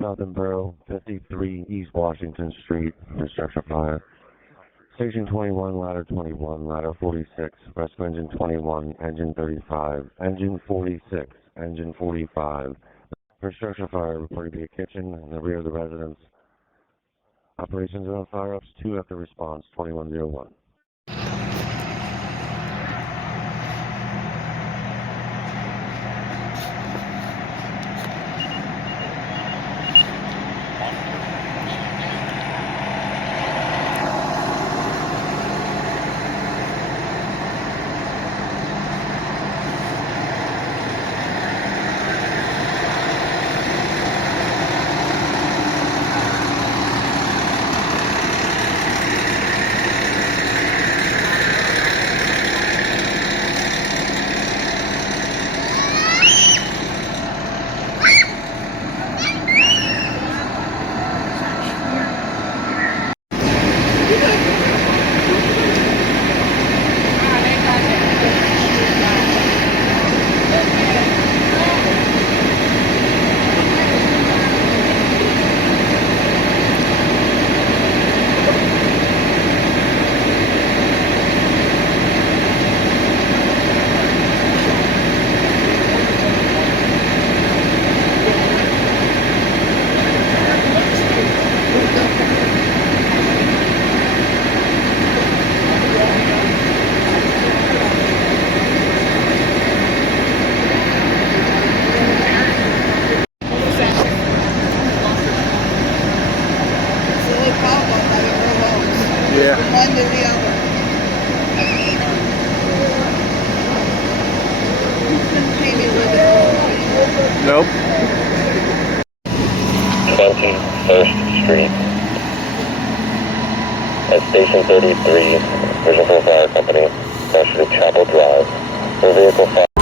Southern Borough, 53 East Washington Street, structure fire. Station 21, ladder 21, ladder 46, rescue engine 21, engine 35, engine 46, engine 45. For structure fire, reported to be a kitchen in the rear of the residence. Operations are on fire ups 2 after response, 2101. Nope. 21st Street at Station 33, Vision for Fire Company, Street Chapel Drive. For vehicle fire.